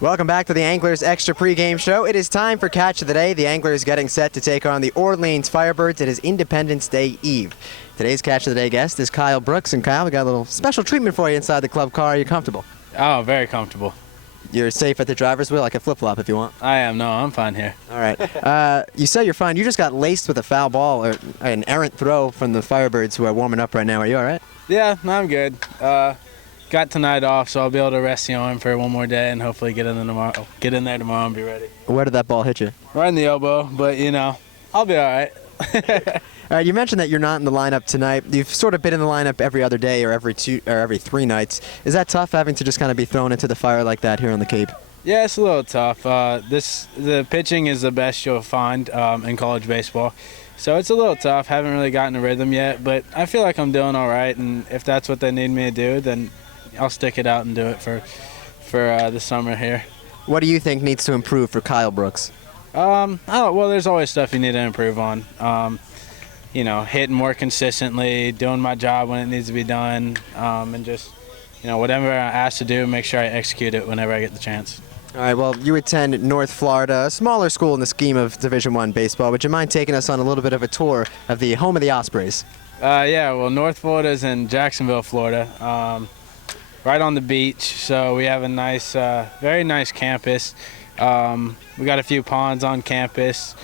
Welcome back to the Anglers Extra pregame show. It is time for Catch of the Day. The Anglers getting set to take on the Orleans Firebirds. It is Independence Day Eve. Today's Catch of the Day guest is Kyle Brooks. And Kyle, we got a little special treatment for you inside the club car. Are you comfortable? Oh, very comfortable. You're safe at the driver's wheel. I can flip-flop if you want. I am. No, I'm fine here. All right. You say you're fine. You just got laced with a foul ball or an errant throw from the Firebirds who are warming up right now. Are you all right? Yeah, no, I'm good. Got tonight off, so I'll be able to rest the arm for one more day and hopefully get in there tomorrow and be ready. Where did that ball hit you? Right in the elbow, but, I'll be all right. All right, you mentioned that you're not in the lineup tonight. You've sort of been in the lineup every other day or every 3 nights. Is that tough having to just kind of be thrown into the fire like that here on the Cape? Yeah, it's a little tough. The pitching is the best you'll find in college baseball. So it's a little tough. Haven't really gotten a rhythm yet, but I feel like I'm doing all right, and if that's what they need me to do, then I'll stick it out and do it for the summer here. What do you think needs to improve for Kyle Brooks? Well, there's always stuff you need to improve on. Hitting more consistently, doing my job when it needs to be done, and just, whatever I'm asked to do, make sure I execute it whenever I get the chance. All right, well, you attend North Florida, a smaller school in the scheme of Division I baseball. Would you mind taking us on a little bit of a tour of the home of the Ospreys? North Florida is in Jacksonville, Florida, right on the beach. So we have a nice, very nice campus. We got a few ponds on campus.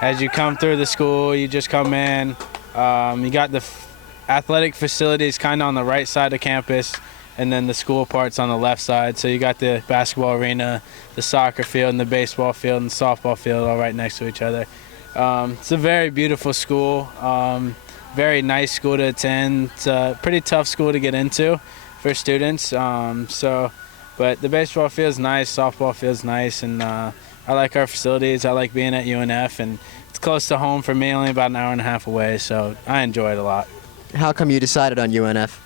As you come through the school, you just come in. You got the athletic facilities kind of on the right side of campus, and then the school part's on the left side. So you got the basketball arena, the soccer field, and the baseball field and the softball field all right next to each other. It's a very beautiful school, very nice school to attend. It's a pretty tough school to get into for students. But the baseball field's nice, softball field's nice, and I like our facilities. I like being at UNF, and it's close to home for me, only about an hour and a half away, so I enjoy it a lot. How come you decided on UNF?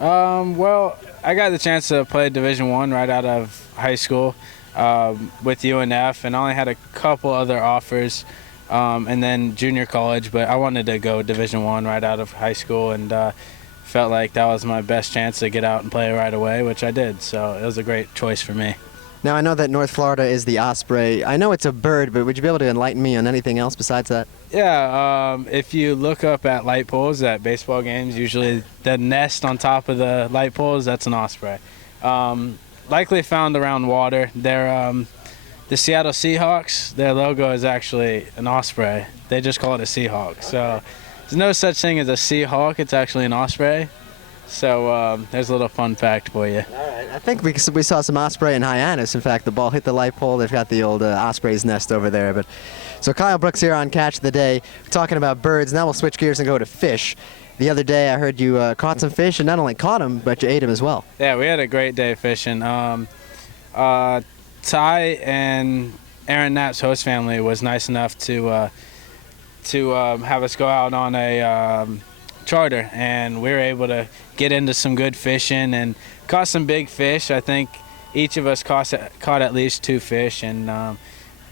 Well, I got the chance to play Division I right out of high school with UNF, and I only had a couple other offers, and then junior college, but I wanted to go Division I right out of high school, and felt like that was my best chance to get out and play right away, which I did, so it was a great choice for me. Now, I know that North Florida is the osprey. I know it's a bird, but would you be able to enlighten me on anything else besides that? Yeah, if you look up at light poles at baseball games, usually the nest on top of the light poles, that's an osprey. Likely found around water. They're the Seattle Seahawks. Their logo is actually an osprey. They just call it a Seahawk. So there's no such thing as a Seahawk. It's actually an osprey. So there's a little fun fact for you. All right. I think we saw some osprey in Hyannis. In fact, the ball hit the light pole. They've got the old osprey's nest over there. But so Kyle Brooks here on Catch of the Day. We're talking about birds. Now we'll switch gears and go to fish. The other day I heard you caught some fish, and not only caught them, but you ate them as well. Yeah, we had a great day fishing. Ty and Aaron Knapp's host family was nice enough to have us go out on a charter, and we were able to get into some good fishing and caught some big fish. I think each of us caught at least 2 fish, and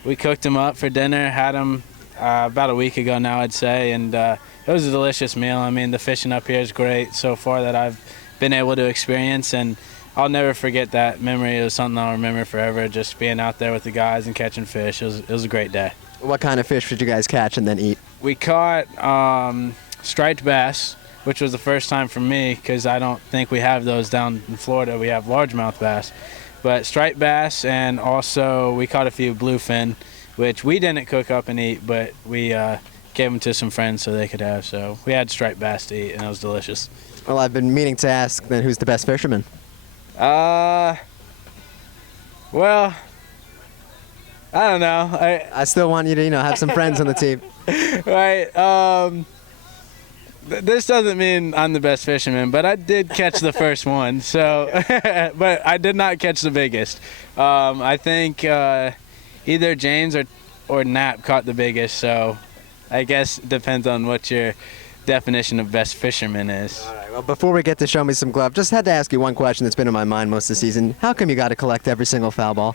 we cooked them up for dinner, had them about a week ago now, I'd say, and it was a delicious meal. I mean, the fishing up here is great so far that I've been able to experience, and I'll never forget that memory. It was something I'll remember forever, just being out there with the guys and catching fish. It was a great day. What kind of fish did you guys catch and then eat? We caught striped bass, which was the first time for me because I don't think we have those down in Florida. We have largemouth bass. But striped bass, and also we caught a few bluefin, which we didn't cook up and eat, but we gave them to some friends so they could have. So we had striped bass to eat, and it was delicious. Well, I've been meaning to ask then, who's the best fisherman? Well, I don't know. I still want you to, have some friends on the team. Right. This doesn't mean I'm the best fisherman, but I did catch the first one. So, but I did not catch the biggest. I think either James or Knapp caught the biggest. So, I guess it depends on what your definition of best fisherman is. All right. Well, before we get to Show Me Some Glove, just had to ask you one question that's been in my mind most of the season. How come you got to collect every single foul ball?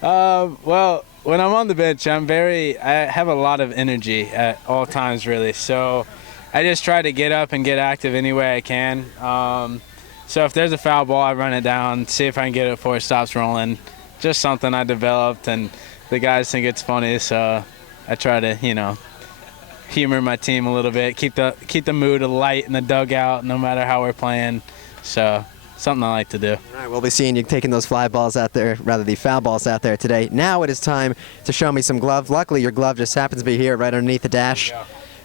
Well, when I'm on the bench, I have a lot of energy at all times, really. So I just try to get up and get active any way I can. So if there's a foul ball, I run it down, see if I can get it before it stops rolling. just something I developed, and the guys think it's funny, so I try to, humor my team a little bit, keep the mood light in the dugout, no matter how we're playing. So something I like to do. All right, we'll be seeing you taking those fly balls out there, rather the foul balls out there today. Now it is time to show me some glove. Luckily, your glove just happens to be here right underneath the dash.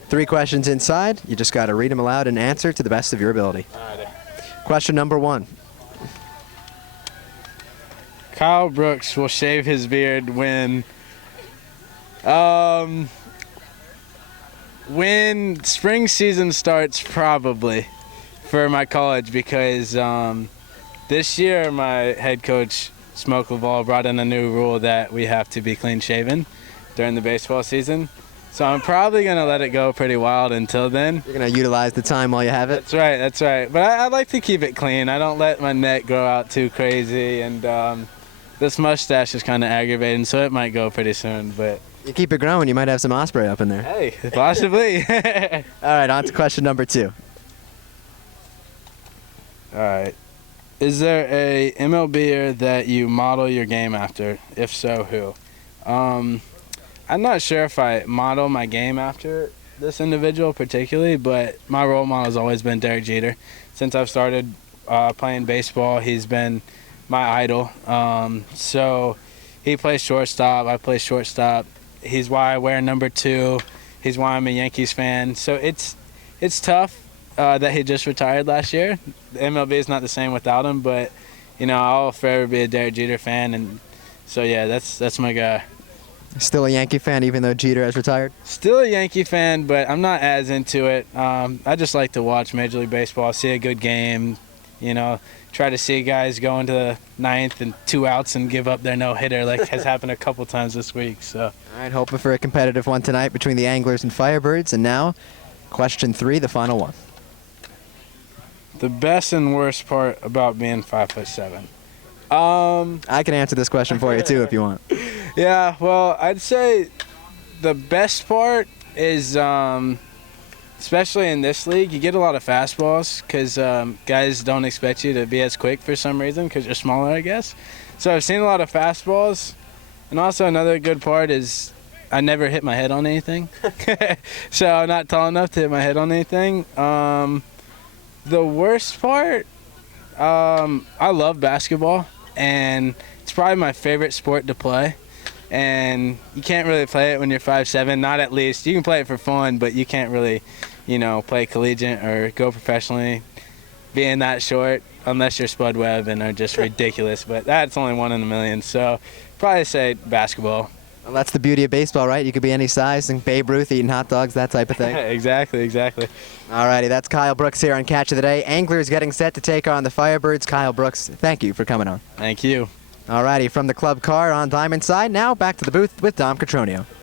3 questions inside. You just got to read them aloud and answer to the best of your ability. Alrighty. Question number 1. Kyle Brooks will shave his beard when spring season starts, probably, for my college, because this year my head coach, Smoke Laval, brought in a new rule that we have to be clean shaven during the baseball season. So I'm probably going to let it go pretty wild until then. You're going to utilize the time while you have it? That's right. But I like to keep it clean. I don't let my neck grow out too crazy, and this mustache is kind of aggravating, so it might go pretty soon. But You keep it growing, you might have some osprey up in there. hey, possibly. All right, on to question number 2. All right. Is there a MLBer that you model your game after? If so, who? I'm not sure if I model my game after this individual particularly, but my role model has always been Derek Jeter. Since I've started playing baseball, he's been my idol. So he plays shortstop, I play shortstop. He's why I wear number 2. He's why I'm a Yankees fan. So it's tough that he just retired last year. The MLB is not the same without him, but I'll forever be a Derek Jeter fan, and so yeah, that's my guy. Still a Yankee fan even though Jeter has retired? Still a Yankee fan, but I'm not as into it. I just like to watch Major League Baseball, see a good game, try to see guys go into the 9th and 2 outs and give up their no-hitter like has happened a couple times this week. So. All right, hoping for a competitive one tonight between the Anglers and Firebirds. And now, question 3, the final one. The best and worst part about being 5'7". I can answer this question for you too if you want. Yeah, well, I'd say the best part is, especially in this league, you get a lot of fastballs because guys don't expect you to be as quick for some reason because you're smaller, I guess. So I've seen a lot of fastballs. And also another good part is I never hit my head on anything. So I'm not tall enough to hit my head on anything. The worst part, I love basketball, and it's probably my favorite sport to play. And you can't really play it when you're 5'7", not at least. You can play it for fun, but you can't really, play collegiate or go professionally being that short unless you're Spud Webb and are just ridiculous. But that's only 1 in a million, so probably say basketball. Well, that's the beauty of baseball, right? You could be any size, and Babe Ruth eating hot dogs, that type of thing. Exactly. All righty, that's Kyle Brooks here on Catch of the Day. Anglers getting set to take on the Firebirds. Kyle Brooks, thank you for coming on. Thank you. All righty, from the club car on Diamond Side, now back to the booth with Dom Catronio.